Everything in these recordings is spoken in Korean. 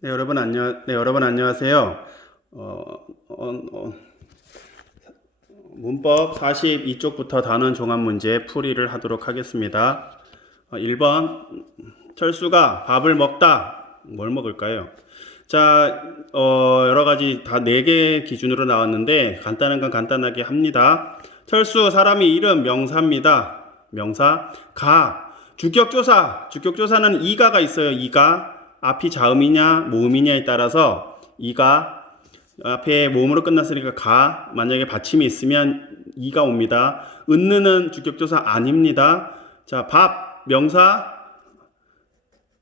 네, 여러분 안녕, 네, 여러분 안녕하세요. 어, 어, 어, 문법 42쪽부터 단원 종합 문제 풀이를 하도록 하겠습니다. 어, 1번 철수가 밥을 먹다 뭘 먹을까요? 자, 어, 여러 가지 다네개 기준으로 나왔는데 간단한 건 간단하게 합니다. 철수 사람이 이름 명사입니다. 명사 가 주격조사 주격조사는 이가가 있어요. 이가 앞이 자음이냐 모음이냐에 따라서 이가 앞에 모음으로 끝났으니까 가 만약에 받침이 있으면 이가 옵니다. 은느는 주격조사 아닙니다. 자, 밥 명사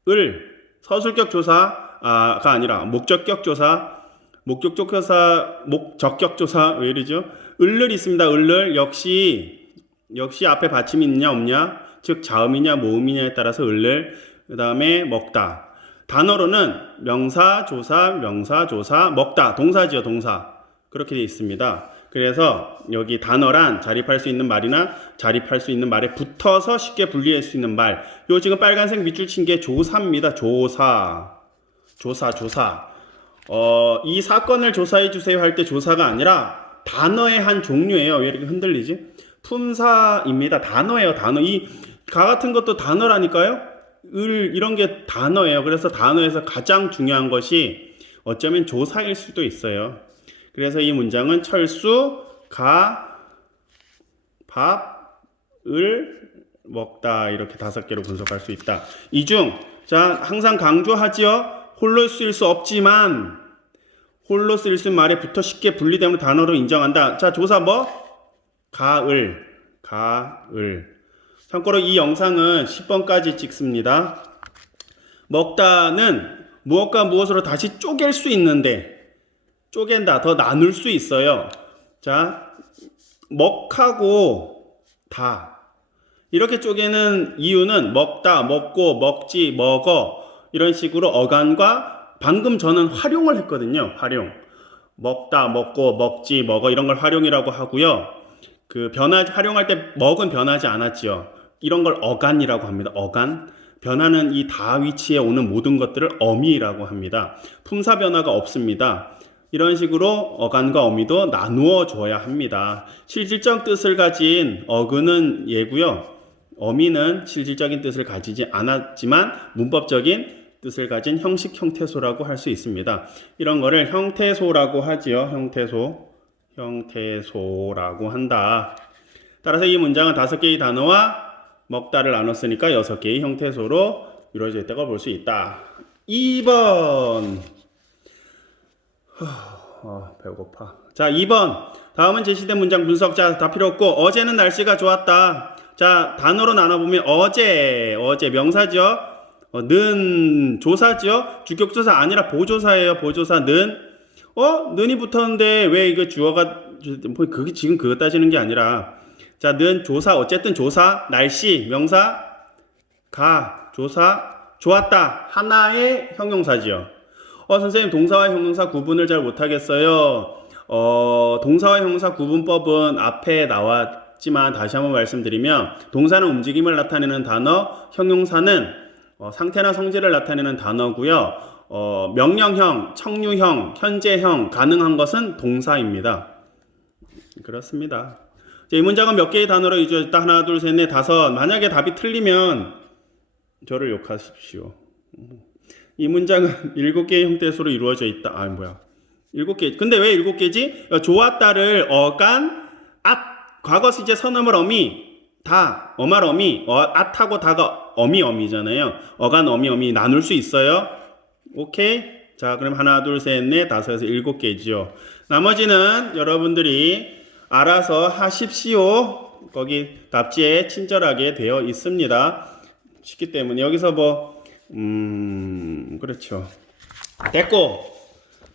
을 서술격 조사가 아니라 목적격 조사 목적격 조사 목적격 조사 왜 이러죠? 을을 있습니다. 을을 역시 역시 앞에 받침이 있냐 없냐 즉 자음이냐 모음이냐에 따라서 을을 그 다음에 먹다 단어로는 명사 조사 명사 조사 먹다 동사지요 동사 그렇게 되어 있습니다. 그래서 여기 단어란 자립할 수 있는 말이나 자립할 수 있는 말에 붙어서 쉽게 분리할 수 있는 말. 요 지금 빨간색 밑줄 친 게 조사입니다. 조사. 조사, 조사. 어, 이 사건을 조사해 주세요 할 때 조사가 아니라 단어의 한 종류예요. 왜 이렇게 흔들리지? 품사입니다. 단어예요, 단어. 이 가 같은 것도 단어라니까요? 을 이런 게 단어예요. 그래서 단어에서 가장 중요한 것이 어쩌면 조사일 수도 있어요. 그래서 이 문장은 철수, 가, 밥, 을 먹다 이렇게 다섯 개로 분석할 수 있다. 이 중, 자, 항상 강조하지요. 홀로 쓰일 수 없지만, 홀로 쓰일 수 있는 말에 붙어 쉽게 분리되는 단어로 인정한다. 자, 조사 뭐? 가을, 가을. 참고로 이 영상은 10번까지 찍습니다. 먹다는 무엇과 무엇으로 다시 쪼갤 수 있는데, 쪼갠다, 더 나눌 수 있어요. 자, 먹하고 다. 이렇게 쪼개는 이유는 먹다, 먹고, 먹지, 먹어. 이런 식으로 어간과 방금 저는 활용을 했거든요. 활용. 먹다, 먹고, 먹지, 먹어. 이런 걸 활용이라고 하고요. 그 변화, 활용할 때 먹은 변하지 않았지요. 이런 걸 어간이라고 합니다. 어간. 변화는 이 다 위치에 오는 모든 것들을 어미라고 합니다. 품사 변화가 없습니다. 이런 식으로 어간과 어미도 나누어 줘야 합니다. 실질적 뜻을 가진 어근은 예고요. 어미는 실질적인 뜻을 가지지 않았지만 문법적인 뜻을 가진 형식 형태소라고 할 수 있습니다. 이런 거를 형태소라고 하지요. 형태소. 형태소라고 한다. 따라서 이 문장은 다섯 개의 단어와 먹다를 나눴으니까 여섯 개의 형태소로 이루어져 있다고 볼 수 있다. 2번. 아, 배고파. 자, 2번. 다음은 제시된 문장 분석. 자, 다 필요 없고, 어제는 날씨가 좋았다. 자, 단어로 나눠보면, 어제, 어제 명사죠? 어, 는, 조사죠? 주격조사 아니라 보조사예요. 보조사, 는. 어? 는이 붙었는데, 왜 이거 주어가, 뭐, 그게 지금 그거 따지는 게 아니라, 자, 는, 조사, 어쨌든 조사, 날씨, 명사, 가, 조사, 좋았다. 하나의 형용사지요. 어, 선생님, 동사와 형용사 구분을 잘 못하겠어요. 어, 동사와 형용사 구분법은 앞에 나왔지만 다시 한번 말씀드리면, 동사는 움직임을 나타내는 단어, 형용사는 어, 상태나 성질을 나타내는 단어고요. 어, 명령형, 청류형, 현재형, 가능한 것은 동사입니다. 그렇습니다. 자, 이 문장은 몇 개의 단어로 이루어졌다? 하나, 둘, 셋, 넷, 다섯. 만약에 답이 틀리면 저를 욕하십시오. 이 문장은 일곱 개의 형태소로 이루어져 있다. 아, 뭐야. 일곱 개. 근데 왜 일곱 개지? 좋았다를 어간, 앗, 과거 시제 선음을 어미, 다, 어말 어미, 어, 앗하고 다가 어미 어미잖아요. 어간 어미 어미 나눌 수 있어요. 오케이? 자, 그럼 하나, 둘, 셋, 넷, 다섯에서 일곱 개지요. 나머지는 여러분들이 알아서 하십시오. 거기 답지에 친절하게 되어 있습니다. 쉽기 때문에 여기서 뭐, 음, 그렇죠. 됐고.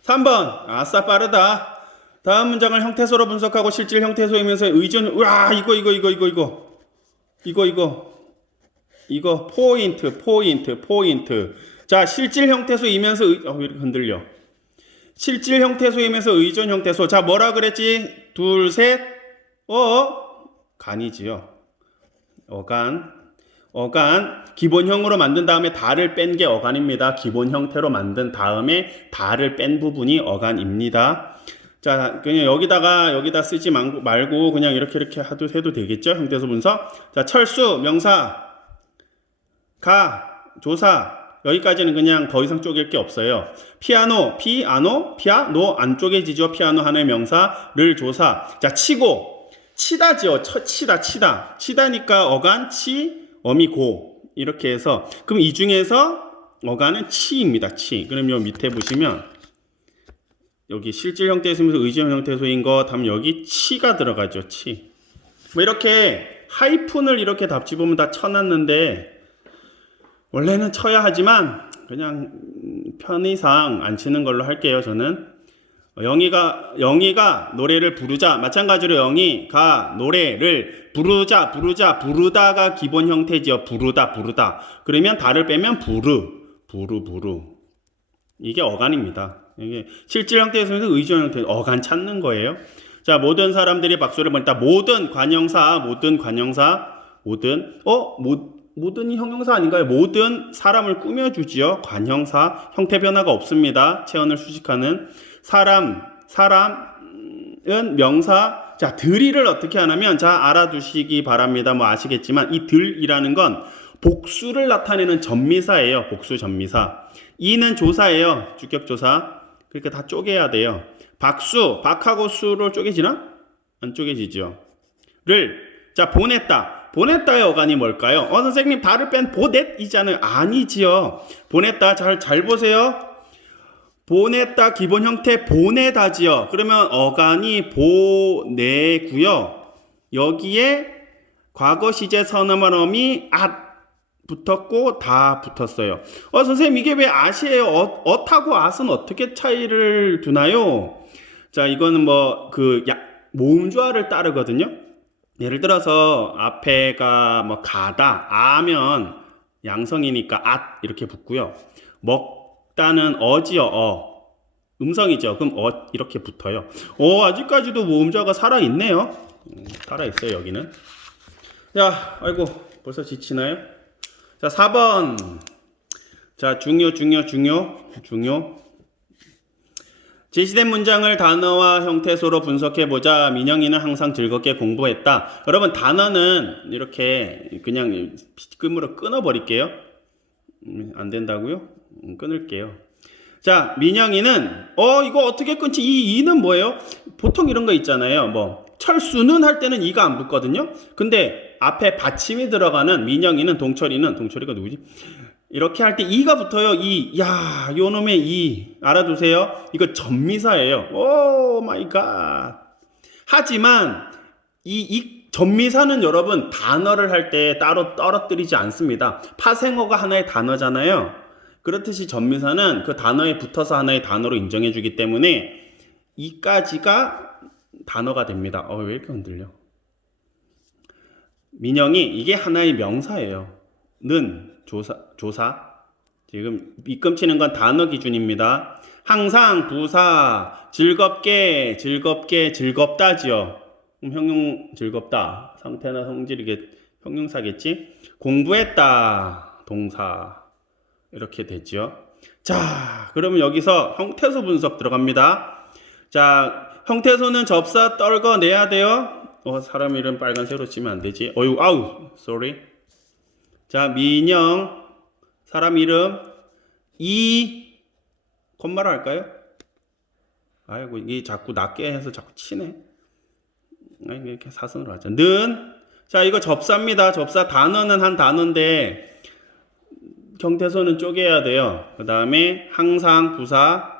3번. 아싸, 빠르다. 다음 문장을 형태소로 분석하고 실질 형태소이면서 의존, 우와, 이거, 이거, 이거, 이거, 이거. 이거, 이거. 이거, 포인트, 포인트, 포인트. 자, 실질 형태소이면서, 의, 어, 왜 이렇게 흔들려. 실질 형태소이면서 의존 형태소. 자, 뭐라 그랬지? 둘, 셋. 어? 간이지요. 어간. 어간 기본형으로 만든 다음에 다를 뺀 게 어간입니다. 기본 형태로 만든 다음에 다를 뺀 부분이 어간입니다. 자, 그냥 여기다가 여기다 쓰지 말고, 말고 그냥 이렇게 이렇게 해도 해도 되겠죠? 형태소 분석. 자, 철수 명사 가 조사 여기까지는 그냥 더 이상 쪼갤 게 없어요. 피아노 피아노 피아노 안 쪼개지죠. 피아노 하나의 명사를 조사. 자, 치고 치다죠. 쳐, 치다 치다 치다니까 어간 치 어미 고 이렇게 해서 그럼 이 중에서 어간은 치입니다. 치. 그럼 요 밑에 보시면 여기 실질 형태소면서 의지형 형태 소인 거 다음 여기 치가 들어가죠. 치. 뭐 이렇게 하이픈을 이렇게 답지 보면 다 쳐놨는데 원래는 쳐야 하지만 그냥 음, 편의상 안 치는 걸로 할게요. 저는 어, 영희가 영희가 노래를 부르자 마찬가지로 영희가 노래를 부르자 부르자 부르다가 기본 형태지요. 부르다 부르다 그러면 다를 빼면 부르 부르 부르 이게 어간입니다. 이게 실질 형태에서 의지형 형태 어간 찾는 거예요. 자 모든 사람들이 박수를 보냈다. 모든 관형사 모든 관형사 모든 어 모, 모든이 형용사 아닌가요? 모든 사람을 꾸며주지요. 관형사 형태 변화가 없습니다. 체언을 수식하는 사람 사람은 명사 자 들이를 어떻게 하냐면 자 알아두시기 바랍니다. 뭐 아시겠지만 이 들이라는 건 복수를 나타내는 전미사예요. 복수 전미사. 이는 조사예요. 주격 조사. 그러니까 다 쪼개야 돼요. 박수 박하고 수를 쪼개지나? 안 쪼개지죠. 를자 보냈다. 보냈다의 어간이 뭘까요? 어 선생님 달을 뺀 보냈이잖아요. 아니지요. 보냈다 잘 잘 보세요. 보냈다 기본 형태 보내다지요. 그러면 어간이 보내고요. 여기에 과거 시제 선어말음이 앗 붙었고 다 붙었어요. 어 선생님 이게 왜 앗이에요? 어, 엇하고 앗은 어떻게 차이를 두나요? 자 이거는 뭐 그 모음조화를 따르거든요. 예를 들어서 앞에가 뭐 가다 아면 양성이니까 앗 이렇게 붙고요. 먹다는 어지요 어 음성이죠. 그럼 어 이렇게 붙어요. 어 아직까지도 모음자가 살아 있네요. 살아 있어요 여기는. 자 아이고 벌써 지치나요? 자 4번 자 중요 중요 중요 중요 제시된 문장을 단어와 형태소로 분석해보자. 민영이는 항상 즐겁게 공부했다. 여러분, 단어는 이렇게 그냥 끈으로 끊어버릴게요. 음, 안 된다고요? 음, 끊을게요. 자, 민영이는, 어, 이거 어떻게 끊지? 이 이는 뭐예요? 보통 이런 거 있잖아요. 뭐, 철수는 할 때는 이가 안 붙거든요? 근데 앞에 받침이 들어가는 민영이는 동철이는, 동철이가 누구지? 이렇게 할 때 이가 붙어요. 이. 야, 요 놈의 이. 알아두세요. 이거 전미사예요. 오 마이 갓. 하지만 이, 이 전미사는 여러분 단어를 할 때 따로 떨어뜨리지 않습니다. 파생어가 하나의 단어잖아요. 그렇듯이 전미사는 그 단어에 붙어서 하나의 단어로 인정해 주기 때문에 이까지가 단어가 됩니다. 어, 왜 이렇게 흔들려? 민영이 이게 하나의 명사예요. 는 조사, 조사. 지금 밑금치는 건 단어 기준입니다. 항상 부사 즐겁게 즐겁게 즐겁다지요. 그럼 형용 즐겁다. 상태나 성질 이게 형용사겠지. 공부했다. 동사. 이렇게 되죠. 자, 그러면 여기서 형태소 분석 들어갑니다. 자, 형태소는 접사 떨궈내야 돼요. 어, 사람 이름 빨간색으로 치면 안 되지. 어유, 아우, sorry. 자, 민영, 사람 이름, 이, 콤마로 할까요? 아이고, 이게 자꾸 낮게 해서 자꾸 치네. 아니, 이렇게 사선으로 하자. 는, 자, 이거 접사입니다. 접사 단어는 한 단어인데, 경태소는 쪼개야 돼요. 그 다음에 항상 부사,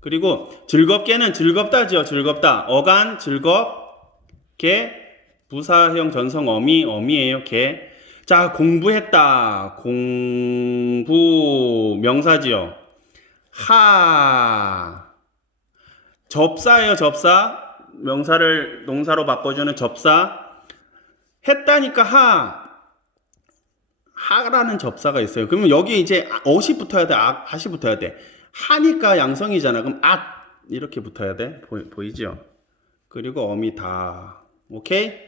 그리고 즐겁게는 즐겁다지요. 즐겁다. 어간, 즐겁게, 부사형 전성 어미, 어미예요. 개. 자, 공부했다. 공부 명사지요. 하. 접사예요, 접사. 명사를 동사로 바꿔주는 접사. 했다니까 하. 하라는 접사가 있어요. 그러면 여기 이제 어시 붙어야 돼. 아, 하시 붙어야 돼. 하니까 양성이잖아. 그럼 앗 이렇게 붙어야 돼. 보, 보이죠? 그리고 어미 다. 오케이?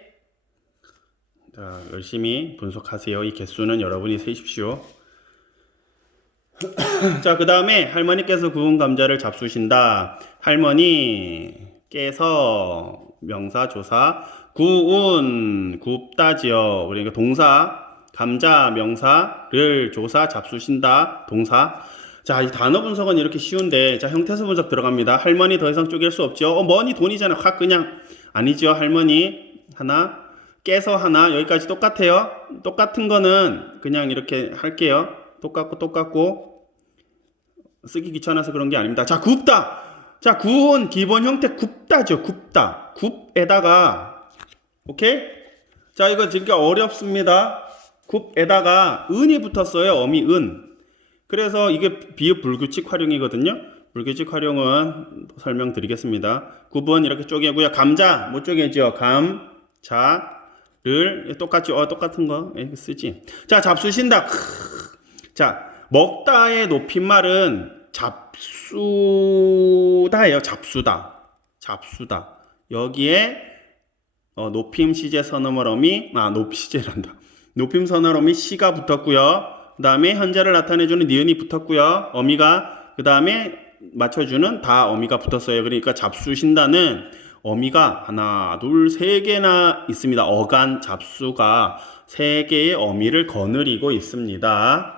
자, 열심히 분석하세요. 이 개수는 여러분이 세십시오. 자, 그 다음에 할머니께서 구운 감자를 잡수신다. 할머니께서 명사, 조사, 구운, 굽다지요. 그러니까 동사, 감자, 명사를 조사, 잡수신다. 동사. 자, 이 단어 분석은 이렇게 쉬운데, 자, 형태수 분석 들어갑니다. 할머니 더 이상 쪼갤 수 없죠. 어, 머니 돈이잖아. 확 그냥. 아니죠. 할머니. 하나. 깨서 하나. 여기까지 똑같아요. 똑같은 거는 그냥 이렇게 할게요. 똑같고, 똑같고. 쓰기 귀찮아서 그런 게 아닙니다. 자, 굽다. 자, 구운 기본 형태 굽다죠. 굽다. 굽에다가 오케이? 자, 이거 지금 어렵습니다. 굽에다가 은이 붙었어요. 어미 은. 그래서 이게 비읍 불규칙 활용이거든요. 불규칙 활용은 또 설명드리겠습니다. 굽은 이렇게 쪼개고요. 감자 못 쪼개죠. 감, 자, 를 똑같죠. 어, 똑같은 거 예, 쓰지. 자, 잡수신다. 크. 자, 먹다의 높임말은 잡수다예요. 잡수다. 잡수다. 여기에 어, 높임 시제 선어머럼이 아 높 시제란다. 높임 선어럼이 시가 붙었고요. 그 다음에 현재를 나타내주는 니은이 붙었고요. 어미가 그 다음에 맞춰주는 다 어미가 붙었어요. 그러니까 잡수신다는 어미가 하나, 둘, 세 개나 있습니다. 어간 잡수가 세 개의 어미를 거느리고 있습니다.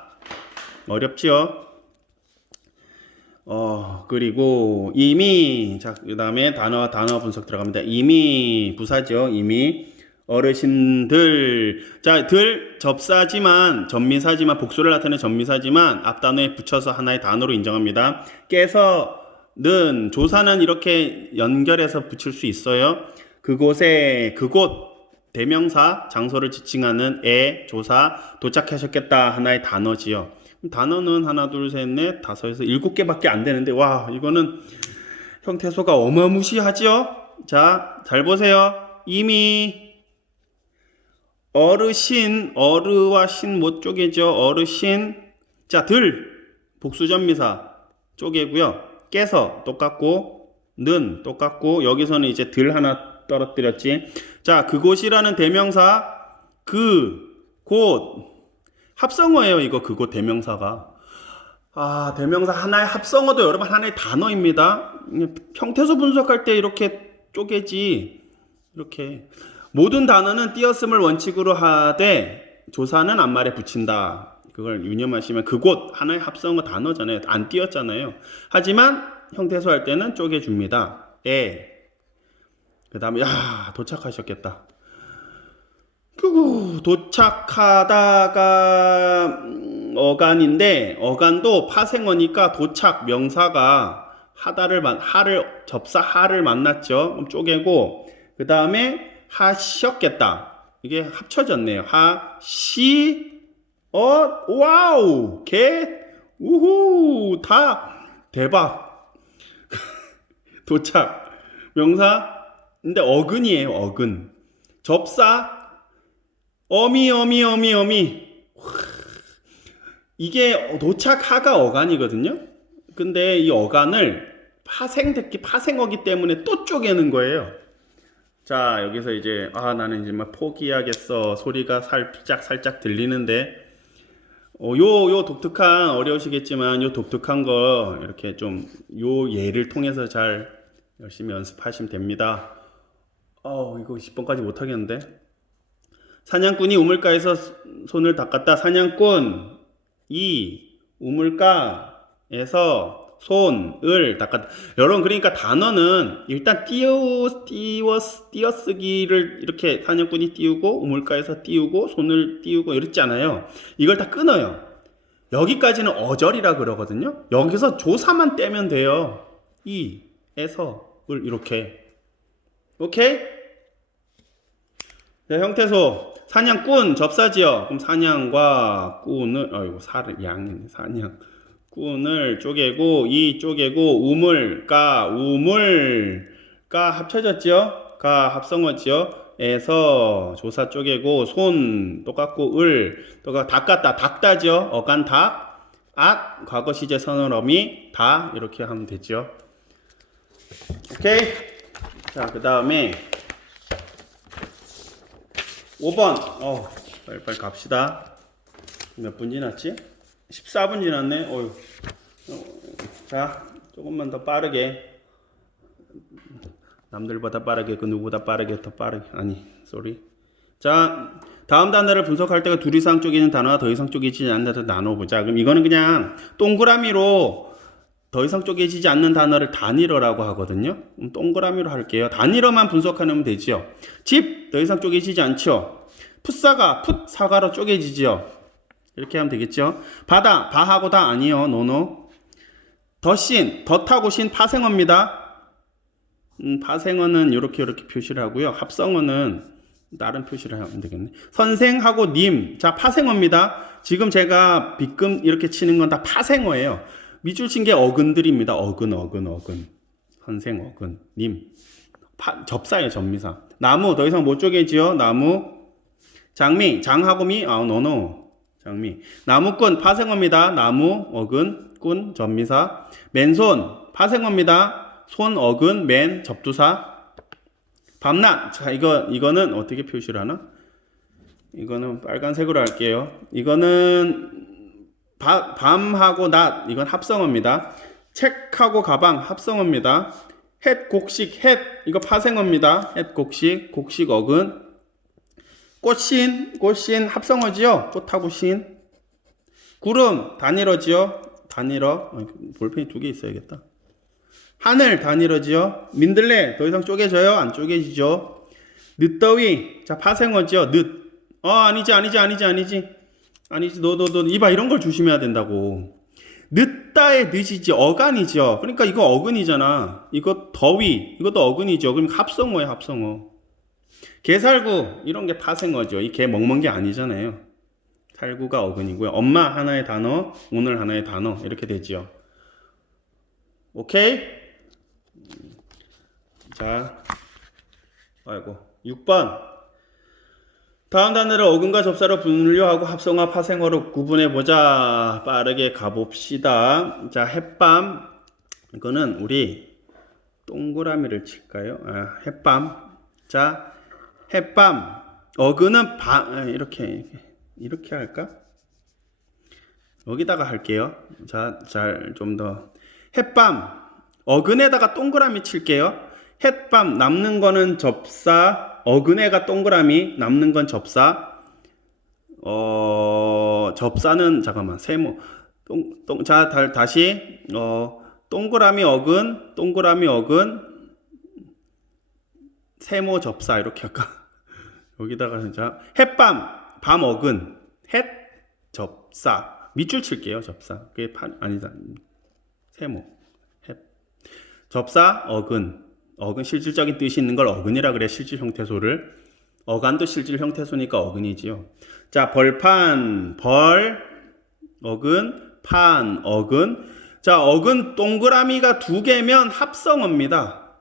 어렵지요? 어, 그리고 이미, 자, 그 다음에 단어, 단어 분석 들어갑니다. 이미, 부사죠. 이미. 어르신들. 자, 들, 접사지만, 전미사지만, 복수를 나타내는 전미사지만, 앞 단어에 붙여서 하나의 단어로 인정합니다. 깨서, 는, 조사는 이렇게 연결해서 붙일 수 있어요. 그곳에, 그곳, 대명사, 장소를 지칭하는 애, 조사, 도착하셨겠다. 하나의 단어지요. 단어는 하나, 둘, 셋, 넷, 다섯에서 일곱 개밖에 안 되는데, 와, 이거는 형태소가 어마무시하죠? 자, 잘 보세요. 이미 어르신, 어르와 신 못 쪼개죠? 어르신. 자, 들, 복수전미사 쪼개고요. 깨서 똑같고, 는 똑같고, 여기서는 이제 들 하나 떨어뜨렸지. 자, 그곳이라는 대명사, 그, 곳, 합성어예요, 이거 그곳 대명사가. 아, 대명사 하나의 합성어도 여러분 하나의 단어입니다. 형태소 분석할 때 이렇게 쪼개지. 이렇게. 모든 단어는 띄었음을 원칙으로 하되 조사는 앞말에 붙인다. 그걸 유념하시면 그곳 하나의 합성어 단어잖아요. 안 띄었잖아요. 하지만 형태소 할 때는 쪼개줍니다. 에. 그 다음에, 야, 도착하셨겠다. 그리고 도착하다가 음, 어간인데 어간도 파생어니까 도착 명사가 하다를 만 하를 접사 하를 만났죠. 쪼개고 그 다음에 하셨겠다. 이게 합쳐졌네요. 하시 어? 와우! 개? 우후! 다! 대박! 도착. 명사? 근데 어근이에요 어근. 접사? 어미 어미 어미 어미. 이게 도착하가 어간이거든요? 근데 이 어간을 파생됐기 파생어기 때문에 또 쪼개는 거예요. 자 여기서 이제 아 나는 이제 막 포기하겠어. 소리가 살짝 살짝 들리는데 어, 요, 요 독특한, 어려우시겠지만, 요 독특한 거, 이렇게 좀, 요 예를 통해서 잘 열심히 연습하시면 됩니다. 어, 이거 10번까지 못하겠는데? 사냥꾼이 우물가에서 손을 닦았다. 사냥꾼 이 우물가에서 손 을 닦았다. 여러분 그러니까 단어는 일단 띄워 띄워 띄어쓰기를 이렇게 사냥꾼이 띄우고 우물가에서 띄우고 손을 띄우고 이랬잖아요. 이걸 다 끊어요. 여기까지는 어절이라 그러거든요. 여기서 조사만 떼면 돼요. 이 에서 을 이렇게 오케이? 자, 형태소 사냥꾼 접사지요. 그럼 사냥과 꾼을 아이고 사를 양이 사냥 꾼을 쪼개고 이 쪼개고 우물가 우물가 합쳐졌죠. 가 합성어지요. 에서 조사 쪼개고 손 똑같고 을 또가 닦았다 닦다죠. 어간 닭, 앗 과거 시제 선언어미 다 이렇게 하면 되죠. 오케이. 자, 그 다음에 5번. 어, 빨리빨리 갑시다. 몇 분 지났지? 14분 지났네. 어휴. 어, 자, 조금만 더 빠르게. 남들보다 빠르게, 그 누구보다 빠르게, 더 빠르게. 아니, 쏘리. 자, 다음 단어를 분석할 때가 둘 이상 쪼개는 단어와 더 이상 쪼개지지 않는 단어를 나눠보자. 그럼 이거는 그냥 동그라미로 더 이상 쪼개지지 않는 단어를 단일어라고 하거든요. 동그라미로 할게요. 단일어만 분석하면 되지요. 집, 더 이상 쪼개지지 않죠. 풋사과, 풋사과로 쪼개지지요. 이렇게 하면 되겠죠. 바다, 바하고 다 아니요. 노노. 덧신, 덧하고 신 파생어입니다. 음, 파생어는 이렇게 이렇게 표시를 하고요. 합성어는 다른 표시를 하면 되겠네. 선생하고 님. 자, 파생어입니다. 지금 제가 빗금 이렇게 치는 건 다 파생어예요. 밑줄 친 게 어근들입니다. 어근, 어근, 어근. 선생, 어근, 님. 파, 접사예요, 접미사. 나무, 더 이상 못 쪼개지요. 나무. 장미, 장하고 미, 아, 노노. 장미. 나무꾼, 파생어입니다. 나무, 어근, 꾼, 접미사. 맨손, 파생어입니다. 손, 어근, 맨, 접두사. 밤낮. 자, 이거, 이거는 어떻게 표시를 하나? 이거는 빨간색으로 할게요. 이거는 바- 밤하고 낮 이건 합성어입니다. 책하고 가방 합성어입니다. 햇 곡식 햇 이거 파생어입니다. 햇 곡식 곡식 어근 꽃신 꽃신 합성어지요. 꽃하고 신 구름 단일어지요. 단일어 어, 볼펜이 두 개 있어야겠다. 하늘 단일어지요. 민들레 더 이상 쪼개져요? 안 쪼개지죠. 늦더위 자 파생어지요. 늦 어 아니지 아니지 아니지 아니지 아니지 너 너 너 이봐 이런 걸 조심해야 된다고 늦다의 늦이지 어간이죠 그러니까 이거 어근이잖아 이거 더위 이것도 어근이죠 그럼 합성어야 합성어 개살구 이런 게 파생어죠 이 개 먹먹은 게 아니잖아요 살구가 어근이고요 엄마 하나의 단어 오늘 하나의 단어 이렇게 되지요 오케이 자 아이고 6번 다음 단어를 어근과 접사로 분류하고 합성화 파생어로 구분해 보자. 빠르게 가봅시다. 자, 햇밤. 이거는 우리 동그라미를 칠까요? 아, 햇밤. 자, 햇밤. 어근은 밤 이렇게, 이렇게 할까? 여기다가 할게요. 자, 잘 좀 더. 햇밤. 어근에다가 동그라미 칠게요. 햇밤 남는 거는 접사, 어근에가 동그라미, 남는 건 접사. 어, 접사는 잠깐만 세모. 동, 동, 자 다, 다시 어, 동그라미 어근, 동그라미 어근, 세모 접사 이렇게 할까? 여기다가 자 햇밤, 밤 어근, 햇 접사 밑줄 칠게요 접사. 그게 판 아니다 세모 햇 접사 어근 어근 실질적인 뜻이 있는 걸 어근이라 그래 실질 형태소를 어간도 실질 형태소니까 어근이지요. 자 벌판 벌 어근 판 어근 자 어근 동그라미가 두 개면 합성어입니다.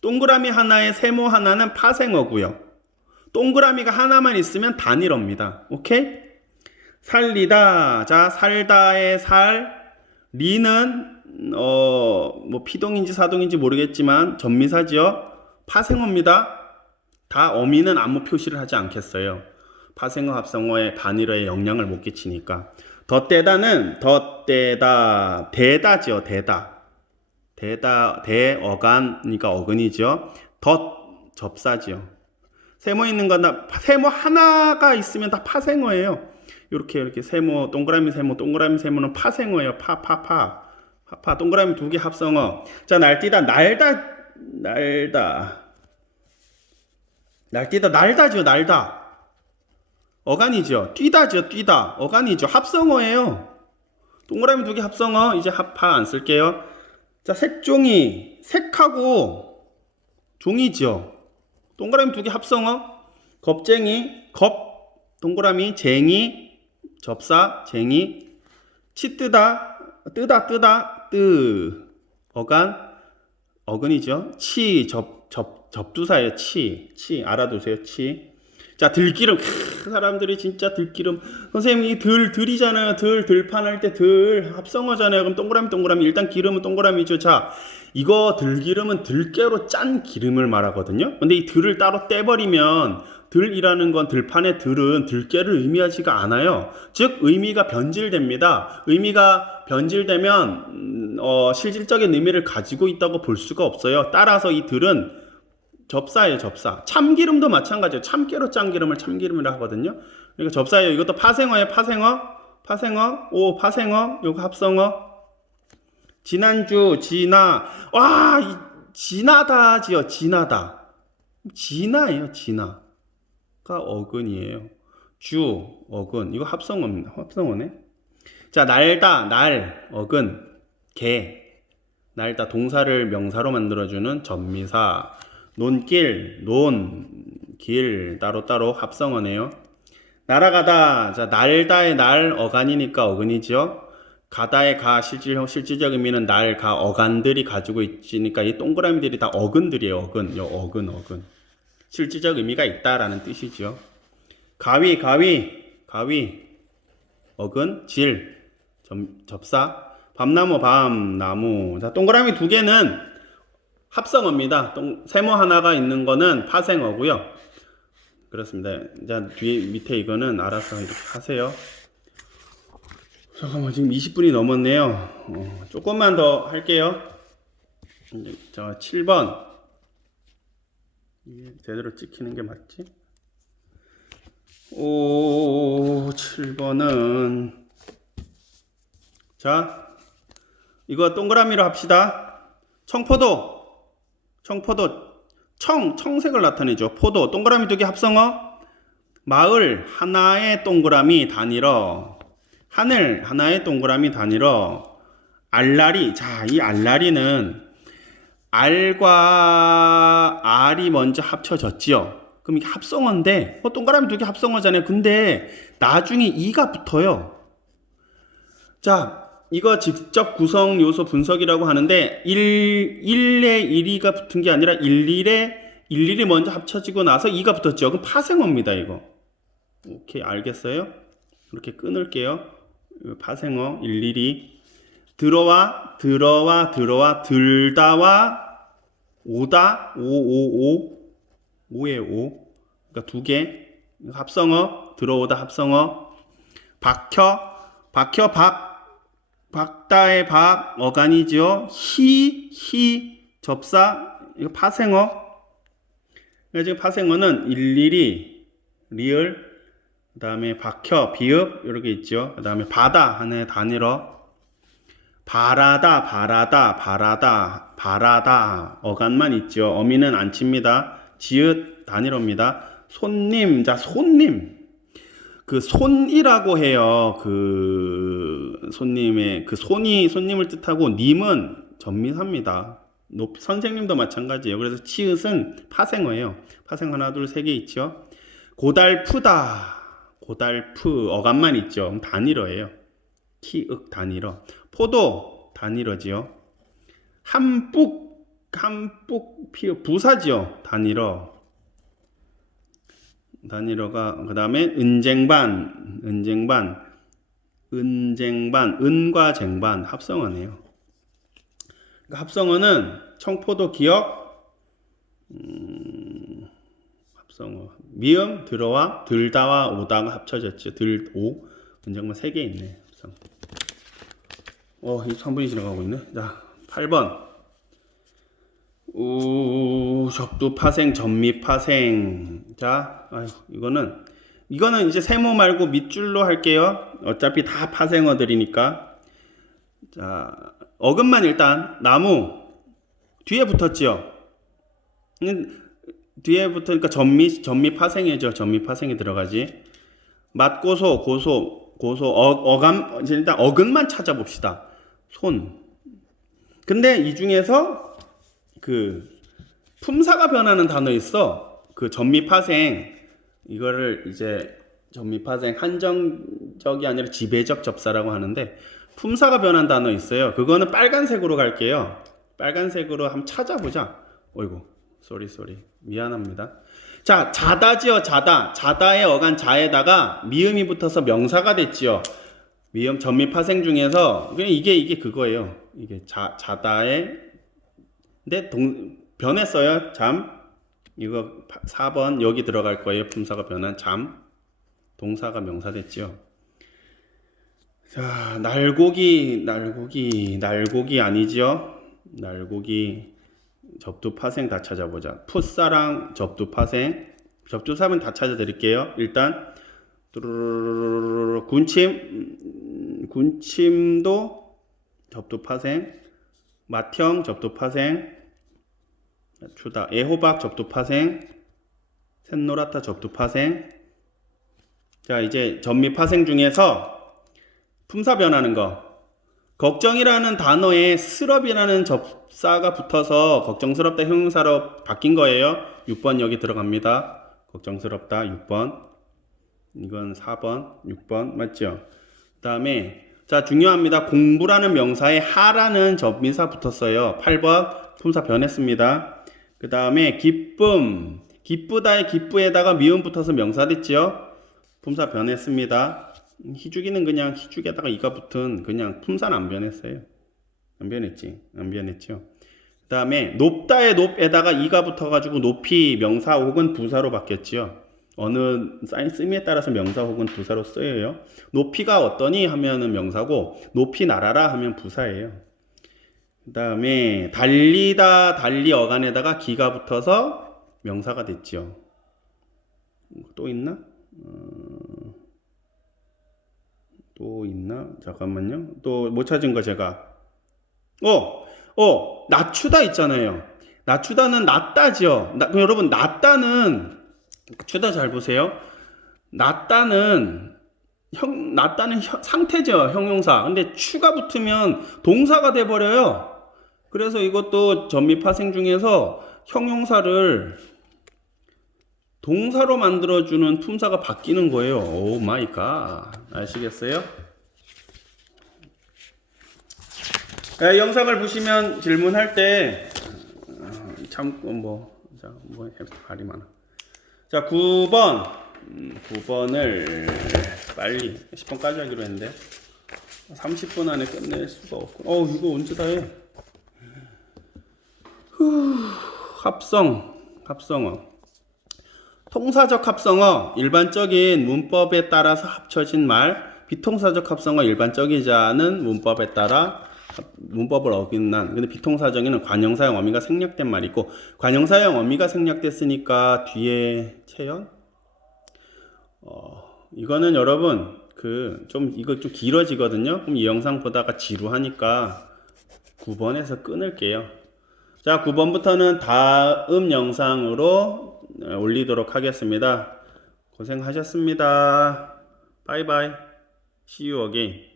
동그라미 하나에 세모 하나는 파생어고요. 동그라미가 하나만 있으면 단일어입니다. 오케이? 살리다 자 살다의 살 리는 어 뭐 피동인지 사동인지 모르겠지만 전미사지요. 파생어입니다. 다 어미는 아무 표시를 하지 않겠어요. 파생어 합성어의 단일어에 영향을 못 끼치니까. 덧대다는 덧대다 대다지요. 대다. 대다 대어간 그러니까 어근이죠. 덧 접사지요. 세모 있는 건 다 세모 하나가 있으면 다 파생어예요. 이렇게 이렇게 세모 동그라미 세모 동그라미 세모는 파생어예요. 파 파 파. 파파 동그라미 두 개 합성어. 자, 날뛰다 날다 날다. 날뛰다 날다죠. 날다. 어간이죠. 뛰다죠. 뛰다. 어간이죠. 합성어예요. 동그라미 두 개 합성어. 이제 합파 안 쓸게요. 자, 색종이 색하고 종이죠. 동그라미 두 개 합성어. 겁쟁이 겁 동그라미 쟁이 접사 쟁이. 치 뜨다 뜨다 뜨다 뜨. 어간 어근이죠. 치 접 접 접두사예요. 치치. 알아두세요. 치 자 들기름. 크, 사람들이 진짜 들기름. 선생님 이 들 들이잖아요. 들 들판 할 때 들 합성어잖아요. 그럼 동그라미 동그라미. 일단 기름은 동그라미죠. 자 이거 들기름은 들깨로 짠 기름을 말하거든요 근데 이 들을 따로 떼버리면 들이라는 건 들판의 들은 들깨를 의미하지가 않아요. 즉 의미가 변질됩니다. 의미가 변질되면 음, 어, 실질적인 의미를 가지고 있다고 볼 수가 없어요. 따라서 이 들은 접사예요, 접사. 참기름도 마찬가지예요. 참깨로 짠 기름을 참기름이라 하거든요. 그러니까 접사예요. 이것도 파생어예요, 파생어. 파생어. 오, 파생어. 요거 합성어. 지난주 지나. 와, 이 지나다지요. 지나다. 지나예요, 지나. 가 어근이에요. 주, 어근. 이거 합성어입니다. 합성어네. 자, 날다, 날, 어근, 개. 날다 동사를 명사로 만들어주는 전미사. 논길, 논, 길 따로따로 합성어네요. 날아가다, 자 날다의 날 어간이니까 어근이죠. 가다의 가 실질 실질적 의미는 날, 가 어간들이 가지고 있으니까 이 동그라미들이 다 어근들이에요. 어근, 요 어근, 어근. 실질적 의미가 있다라는 뜻이죠. 가위, 가위, 가위, 어근, 질, 점, 접사, 밤나무, 밤, 나무. 자, 동그라미 두 개는 합성어입니다. 동, 세모 하나가 있는 거는 파생어고요. 그렇습니다. 자, 뒤에 밑에 이거는 알아서 이렇게 하세요. 잠깐만 지금 20분이 넘었네요. 어, 조금만 더 할게요. 저 7번 이게 제대로 찍히는 게 맞지? 오 7번은 자 이거 동그라미로 합시다. 청포도 청포도 청 청색을 나타내죠. 포도 동그라미 두 개 합성어 마을 하나의 동그라미 단일어 하늘 하나의 동그라미 단일어 알라리 자 이 알라리는 알과 알이 먼저 합쳐졌지요. 그럼 이게 합성어인데 어, 동그라미 두 개 합성어잖아요. 근데 나중에 이가 붙어요. 자 이거 직접 구성 요소 분석이라고 하는데 1, 1에 1이가 붙은 게 아니라 1, 1에 1, 1이 먼저 합쳐지고 나서 2가 붙었죠. 그럼 파생어입니다, 이거. 오케이, 알겠어요? 이렇게 끊을게요. 이거 파생어 1, 1이 들어와, 들어와, 들어와, 들다와 오다, 오, 오, 오, 오에 오. 그러니까 두 개. 합성어, 들어오다 합성어. 박혀, 박혀, 박, 박다의 박 어간이죠. 히, 히 접사 이거 파생어. 그래서 지금 파생어는 일일이 리을 그 다음에 박혀 비읍 이렇게 있죠. 그 다음에 바다 하나의 단일어. 바라다 바라다 바라다 바라다 어간만 있죠. 어미는 안 칩니다. 지읒 단일어입니다. 손님 자 손님 그 손이라고 해요. 그 손님의 그 손이 손님을 뜻하고 님은 전미사입니다. 높 선생님도 마찬가지예요. 그래서 치읓은 파생어예요. 파생 하나 둘 세 개 있죠. 고달프다. 고달프 어감만 있죠. 단일어예요. 키읔 단일어. 포도 단일어지요. 함북 함북 피어 부사지요. 단일어. 단일어가 그 다음에 은쟁반 은쟁반 은쟁반 은과 쟁반 합성어네요. 그러니까 합성어는 청포도 기억 음, 합 성어 미음 들어와 들다와 오다가 합쳐졌죠. 들오 은쟁반 세개 있네. 합성. 어, 이 3분이 지나가고 있네. 자, 8번. 우 적두 파생 전미 파생 자 아유, 이거는 이거는 이제 세모 말고 밑줄로 할게요 어차피 다 파생어들이니까 자 어근만 일단 나무 뒤에 붙었지요 음, 뒤에 붙으니까 전미 전미 파생이죠 전미 파생이 들어가지 맛고소 고소 고소 어, 어감 일단 어근만 찾아봅시다 손 근데 이 중에서 그 품사가 변하는 단어 있어. 그 전미 파생 이거를 이제 전미 파생 한정적이 아니라 지배적 접사라고 하는데 품사가 변한 단어 있어요. 그거는 빨간색으로 갈게요. 빨간색으로 한번 찾아보자. 어이구, 쏘리 쏘리 미안합니다. 자, 자다지요, 자다. 자다의 어간 자에다가 미음이 붙어서 명사가 됐지요. 미음 전미 파생 중에서 그냥 이게 이게 그거예요. 이게 자 자다의 근데 동, 변했어요. 잠. 이거 4번 여기 들어갈 거예요. 품사가 변한 잠. 동사가 명사 됐죠. 자, 날고기, 날고기, 날고기 아니죠? 날고기 접두 파생 다 찾아보자. 풋사랑 접두 파생. 접두 사면 다 찾아드릴게요. 일단 군침 음, 군침도 접두 파생. 맏형 접두 파생. 추다 애호박 접두 파생. 샛노랗다 접두 파생. 자, 이제 전미 파생 중에서 품사 변하는 거. 걱정이라는 단어에 스럽이라는 접사가 붙어서 걱정스럽다 형용사로 바뀐 거예요. 6번 여기 들어갑니다. 걱정스럽다 6번. 이건 4번, 6번 맞죠? 그다음에 자, 중요합니다. 공부라는 명사에 하라는 접미사 붙었어요. 8번 품사 변했습니다. 그다음에 기쁨. 기쁘다의 기쁘에다가 미음 붙어서 명사 됐죠? 품사 변했습니다. 희죽이는 그냥 희죽에다가 이가 붙은 그냥 품사는 안 변했어요. 안 변했지? 안 변했죠. 그 다음에 높다의 높에다가 이가 붙어가지고 높이 명사 혹은 부사로 바뀌었지요. 어느 사인 쓰임에 따라서 명사 혹은 부사로 쓰여요. 높이가 어떠니 하면은 명사고 높이 날아라 하면 부사예요. 그 다음에 달리다 달리 어간에다가 기가 붙어서 명사가 됐지요. 또 있나? 또 있나? 잠깐만요. 또 못 찾은 거 제가. 어, 어, 낮추다 있잖아요. 낮추다는 낮다죠. 나, 여러분, 낮다는, 추다 잘 보세요. 낮다는, 형, 낮다는 형- 상태죠. 형용사. 근데 추가 붙으면 동사가 돼버려요. 그래서 이것도 전미 파생 중에서 형용사를 동사로 만들어주는 품사가 바뀌는 거예요. 오 마이 갓. 아시겠어요? 네, 영상을 보시면 질문할 때, 어, 참, 어, 뭐, 자, 뭐, 해- 말이 많아. 자, 9번. 음, 9번을 빨리, 10번까지 하기로 했는데, 30분 안에 끝낼 수가 없고, 어, 이거 언제 다 해? 후, 합성, 합성어. 통사적 합성어 일반적인 문법에 따라서 합쳐진 말 비통사적 합성어 일반적이지 않은 문법에 따라 합- 문법을 어긴난 근데 비통사적에는 관형사형 어미가 생략된 말이고 관형사형 어미가 생략됐으니까 뒤에 채연? 어 이거는 여러분 그 좀 이거 좀 길어지거든요? 그럼 이 영상 보다가 지루하니까 9번에서 끊을게요. 자 9번부터는 다음 영상으로 어, 올리도록 하겠습니다. 고생하셨습니다. 바이바이. See you again.